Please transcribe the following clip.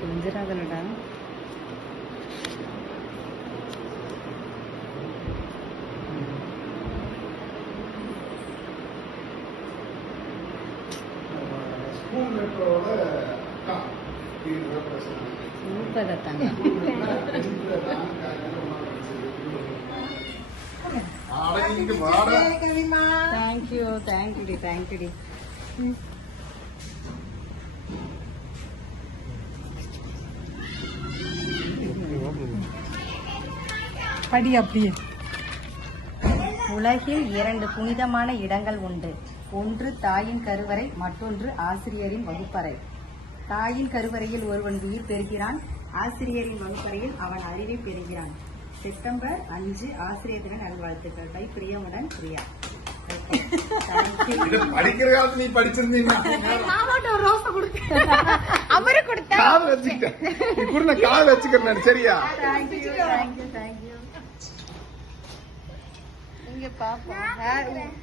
கொஞ்சிராதனடா. Super தாங்க. Thank you தேங்க்யூடி தேங்க்யூடி. படி அப்படியே. உலகில் 2 புனிதமான இடங்கள் உண்டு. ஒன்று தாயின் கருவறை, மற்றொன்று ஆசிரியரின் வகுப்பறை. தாயின் கருவறையில் ஒருவன் உயிர் பெறுகிறான், ஆசிரியரின் வகுப்பறையில் அவன் அறிவை பெறுகிறான். செப்டம்பர் 5 ஆசிரியர் தின நல்வாழ்த்துக்கள். பை பிரியமுடன் பிரியா. படிக்கிற காலத்துல நீ படிச்சிருந்தீங்கன்னா அவரு கொடுத்தா காது வச்சுக்கிறேன். சரியா? Thank you thank you thank you. இங்க பாப்போம்.